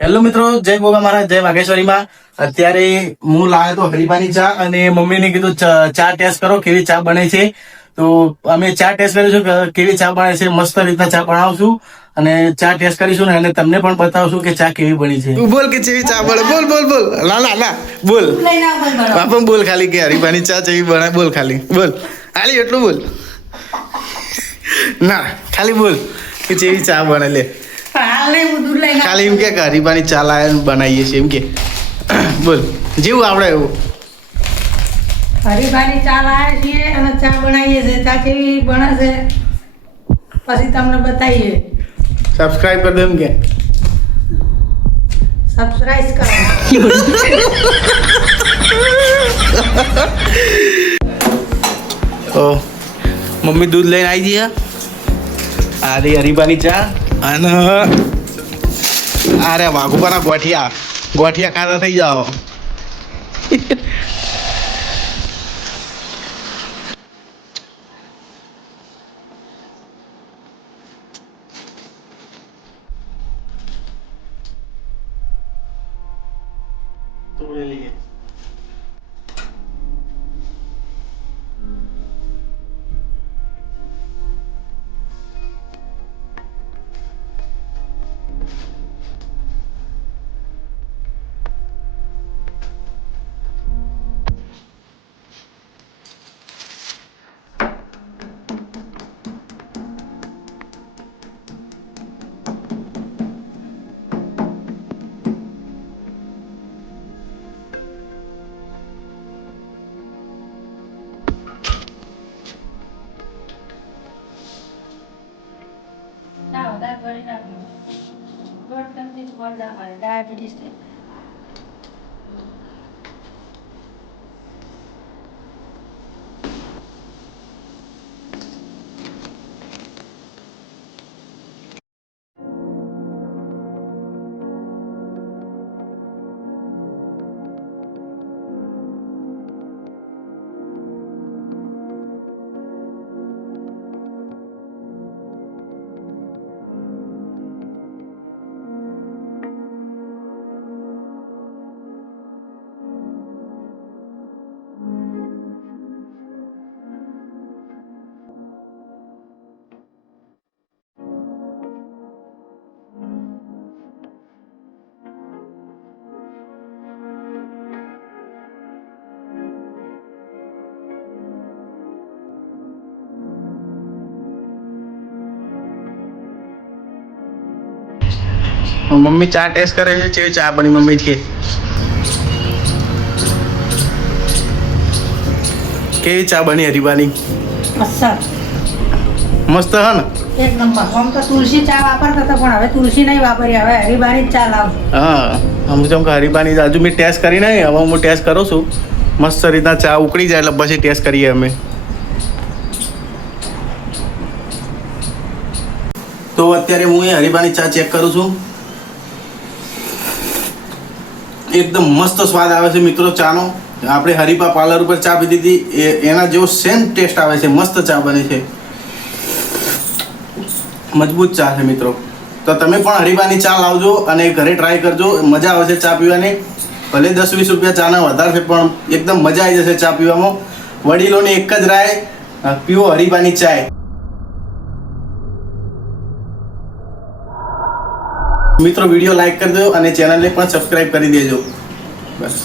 Hello મિત્રો, જય ગોગા મહારાજ, જય વાઘેશ્વરીમાં. અત્યારે હું લાવ્યો તો હરીબાની ચા અને મમ્મીને કીધું ચા ટેસ્ટ કરો કેવી ચા બને છે. તો અમે ચા ટેસ્ટ કરીશું કે કેવી ચા બને છે. મસ્ત રીતના ચા બનાવશું અને ચા ટેસ્ટ કરીશું ને અને તમને પણ બતાવશું કે ચા કેવી બની છે. તું બોલ કે ચેવી ચા બને. બોલ બોલ બોલ. ના બોલ. બાપા બોલ ખાલી કે હરીબાની ચા ચેવી બને. બોલ ખાલી બોલ. ખાલી એટલું બોલ. ના ખાલી બોલ કે ચેવી ચા બને. લે ખાલી એમ કે હરીબાની ચા લાવીને બનાવીએ છીએ એમ કે. બોલ જેવું આવડે એવું. હરીબાની ચા લાવીએ છીએ અને ચા બનાવીએ છીએ. ચા કેવી બને છે પછી તમને બતાવીએ. સબસ્ક્રાઇબ કરી દો એમ કે. સબસ્ક્રાઇબ કરો. ઓ મમ્મી દૂધ લઈને આવી ગયા. આ રહી હરીબાની ચા અને અરે વાઘુબાના ગોઠિયા ખાતા થઈ જાઓ. ડાયાબિટીસ મમ્મી ચા ટેસ્ટ કરે છે. ચેવી ચા બની મમ્મી કે. કેવી ચા બની હરીબાની. અસર મસ્ત હે ને. એક નંબર. આમ તો તુલસી ચા વાપરતા હતા પણ હવે તુલસી નહીં વાપરી. હવે હરીબાની જ ચા લાવ. હા અમુક જેમ કે હરીબાની હજુ મેં ટેસ્ટ કરી નહીં. હવે હું ટેસ્ટ કરું છું. મસ્ત રીતના ચા ઉકળી જાય એટલે પછી ટેસ્ટ કરીએ અમે. તો અત્યારે હું એ હરીબાની ચા ચેક કરું છું. એકદમ મસ્ત સ્વાદ આવે છે મિત્રો ચાનો. આપણે હરીબા પાર્લર ઉપર ચા પીધી હતી એના જેવો સેમ ટેસ્ટ આવે છે. મસ્ત ચા બની છે. મજબૂત ચા છે મિત્રો. તો તમે પણ હરીબાની ચા લાવજો અને ઘરે ટ્રાય કરજો. મજા આવશે ચા પીવાની. ભલે 10-20 રૂપિયા ચાના વધારે છે પણ એકદમ મજા આવી જશે ચા પીવામાં. વડીલોની એક જ રાય, પીવો હરીબાની ચાય. મિત્રો વિડીયો લાઈક કરી દો અને ચેનલને પણ સબસ્ક્રાઈબ કરી દેજો. બસ.